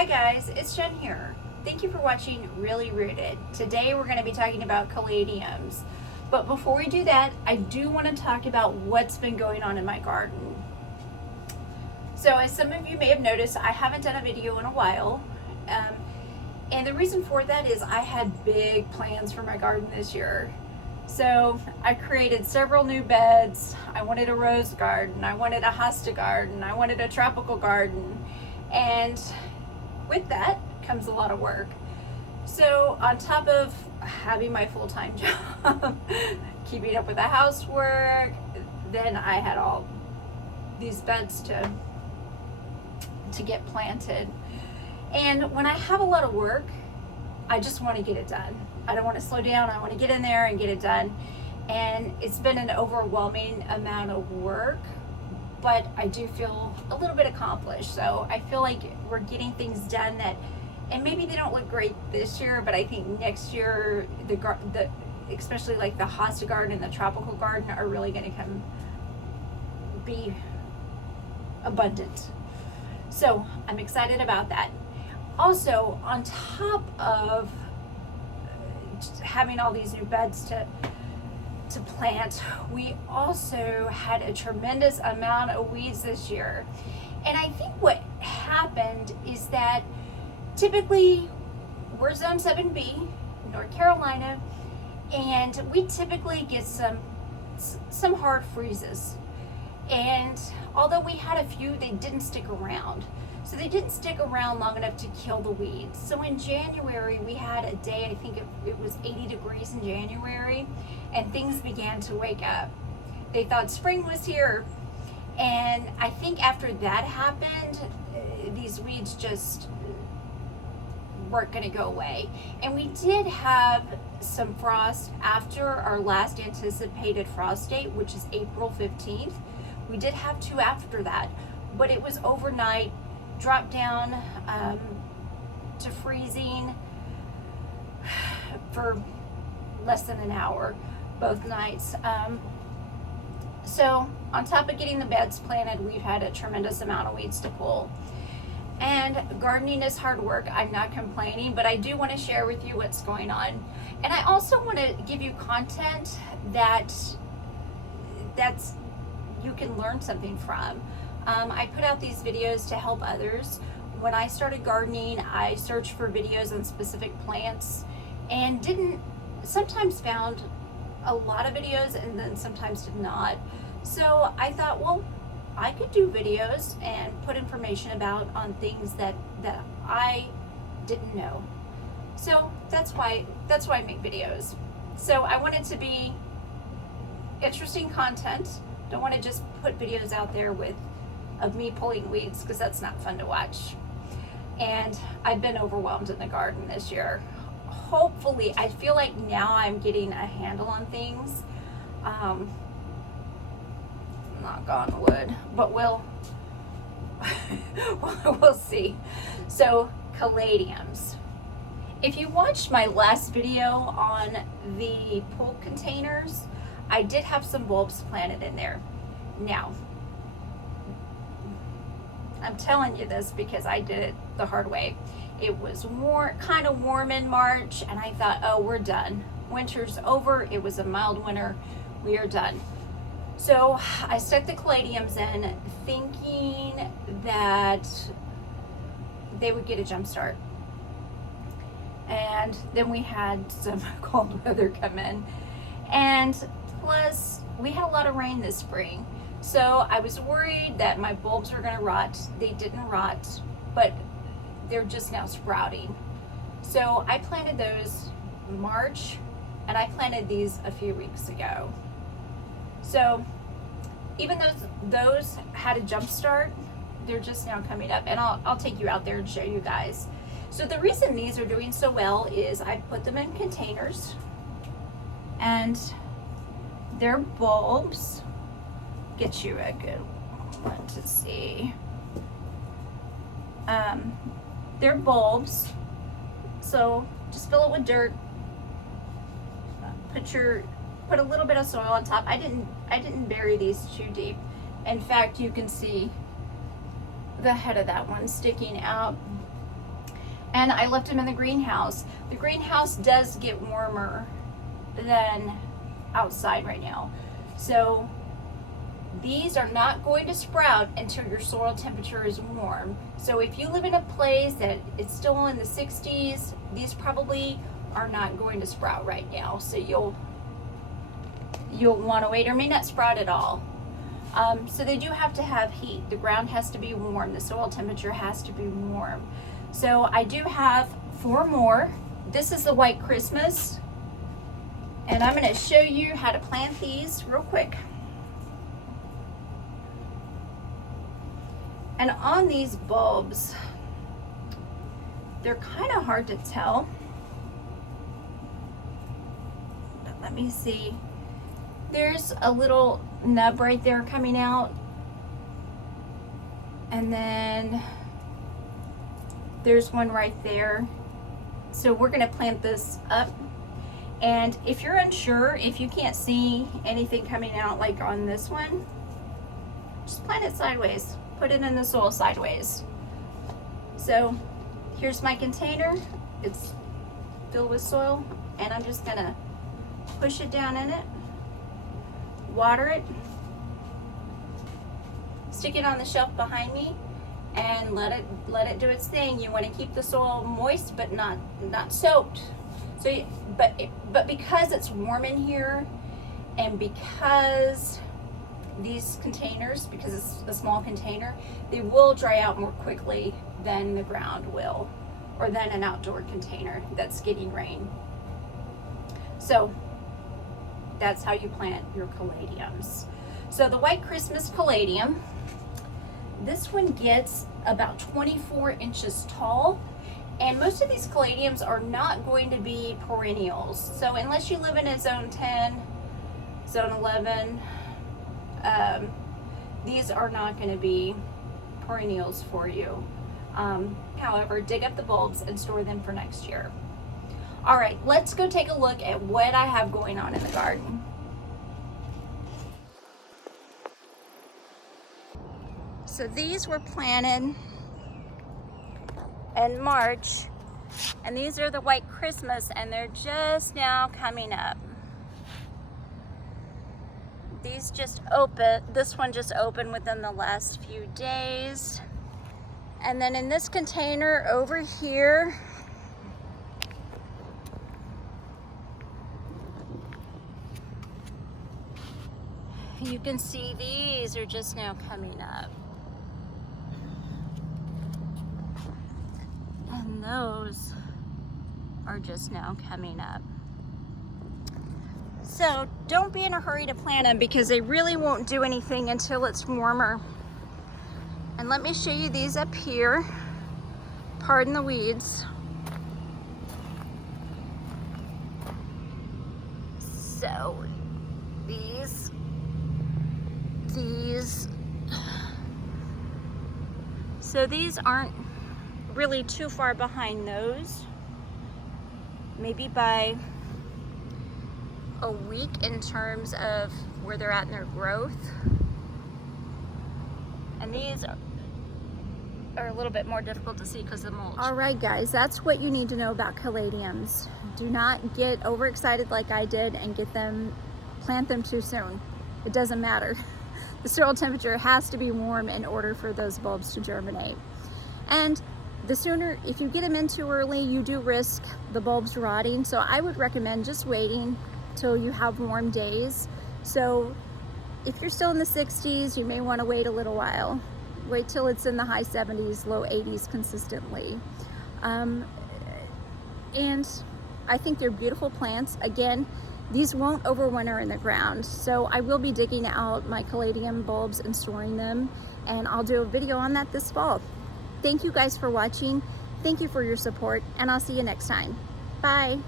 Hi guys, it's Jen here. Thank you for watching Really Rooted. Today we're going to be talking about caladiums. But before we do that, I do want to talk about what's been going on in my garden. So as some of you may have noticed, I haven't done a video in a while. And the reason for that is I had big plans for my garden this year. So I created several new beds. I wanted a rose garden, I wanted a hosta garden, I wanted a tropical garden. And with that comes a lot of work. So on top of having my full-time job, keeping up with the housework, then I had all these beds to get planted. And when I have a lot of work, I just want to get it done. I don't want to slow down. I want to get in there and get it done. And it's been an overwhelming amount of work, but I do feel a little bit accomplished. So I feel like we're getting things done that, and maybe they don't look great this year, but I think next year, especially like the hosta garden and the tropical garden are really going to be abundant. So I'm excited about that. Also, on top of having all these new beds to plant, we also had a tremendous amount of weeds this year. And I think what happened is that typically we're Zone 7B, North Carolina, and we typically get some hard freezes. And although we had a few, they didn't stick around. So they didn't stick around long enough to kill the weeds. So in January, we had a day, I think it was 80 degrees in January, and things began to wake up. They thought spring was here. And I think after that happened, these weeds just weren't going to go away. And we did have some frost after our last anticipated frost date, which is April 15th. We did have two after that, but it was overnight, dropped down to freezing for less than an hour both nights. So on top of getting the beds planted, we've had a tremendous amount of weeds to pull. And gardening is hard work. I'm not complaining, but I do want to share with you what's going on. And I also want to give you content that's you can learn something from. I put out these videos to help others. When I started gardening, I searched for videos on specific plants and sometimes found a lot of videos and then sometimes did not. So I thought, well, I could do videos and put information on things that I didn't know. So that's why I make videos. So I want it to be interesting content. Don't want to just put videos out there of me pulling weeds, because that's not fun to watch. And I've been overwhelmed in the garden this year. Hopefully, I feel like now I'm getting a handle on things. Knock on wood, but we'll see. So caladiums. If you watched my last video on the pool containers, I did have some bulbs planted in there. Now, I'm telling you this because I did it the hard way. It was kind of warm in March, and I thought, oh, we're done. Winter's over. It was a mild winter. We are done. So I stuck the caladiums in, thinking that they would get a jump start. And then we had some cold weather come in. And plus, we had a lot of rain this spring. So I was worried that my bulbs were going to rot. They didn't rot, but they're just now sprouting. So I planted those in March, and I planted these a few weeks ago. So even though those had a jump start, they're just now coming up, and I'll take you out there and show you guys. So the reason these are doing so well is I put them in containers, and their bulbs, get you a good one to see. They're bulbs, so just fill it with dirt. Put a little bit of soil on top. I didn't bury these too deep. In fact, you can see the head of that one sticking out and I left them in the greenhouse. The greenhouse does get warmer than outside right now. So these are not going to sprout until your soil temperature is warm. So if you live in a place that it's still in the 60s, these probably are not going to sprout right now. So you'll want to wait, or may not sprout at all. So they do have to have heat. The ground has to be warm. The soil temperature has to be warm. So I do have 4 more. This is the White Christmas. And I'm going to show you how to plant these real quick. And on these bulbs, they're kind of hard to tell. But let me see. There's a little nub right there coming out. And then there's one right there. So we're going to plant this up. And if you're unsure, if you can't see anything coming out like on this one, just plant it sideways. Put it in the soil sideways. So here's my container. It's filled with soil, and I'm just gonna push it down in it, water it, stick it on the shelf behind me, and let it do its thing. You want to keep the soil moist but not soaked. So but because it's warm in here, and because these containers, because it's a small container, they will dry out more quickly than the ground will, or than an outdoor container that's getting rain. So that's how you plant your caladiums. So the White Christmas caladium, this one gets about 24 inches tall, and most of these caladiums are not going to be perennials. So unless you live in a zone 10, zone 11, these are not going to be perennials for you. However, dig up the bulbs and store them for next year. All right, let's go take a look at what I have going on in the garden. So these were planted in March, and these are the White Christmas, and they're just now coming up. These just opened, this one just opened within the last few days. And then in this container over here, you can see these are just now coming up. And those are just now coming up. So don't be in a hurry to plant them, because they really won't do anything until it's warmer. And let me show you these up here. Pardon the weeds. So these, so these aren't really too far behind those. Maybe by a week in terms of where they're at in their growth. And these are a little bit more difficult to see because of the mulch. All right, guys, that's what you need to know about caladiums. Do not get overexcited like I did and plant them too soon. It doesn't matter. The soil temperature has to be warm in order for those bulbs to germinate. And the sooner, if you get them in too early, you do risk the bulbs rotting. So I would recommend just waiting till you have warm days. So if you're still in the 60s, you may want to wait a little while. Wait till it's in the high 70s, low 80s consistently. And I think they're beautiful plants. Again, these won't overwinter in the ground. So I will be digging out my caladium bulbs and storing them, and I'll do a video on that this fall. Thank you guys for watching. Thank you for your support, and I'll see you next time. Bye.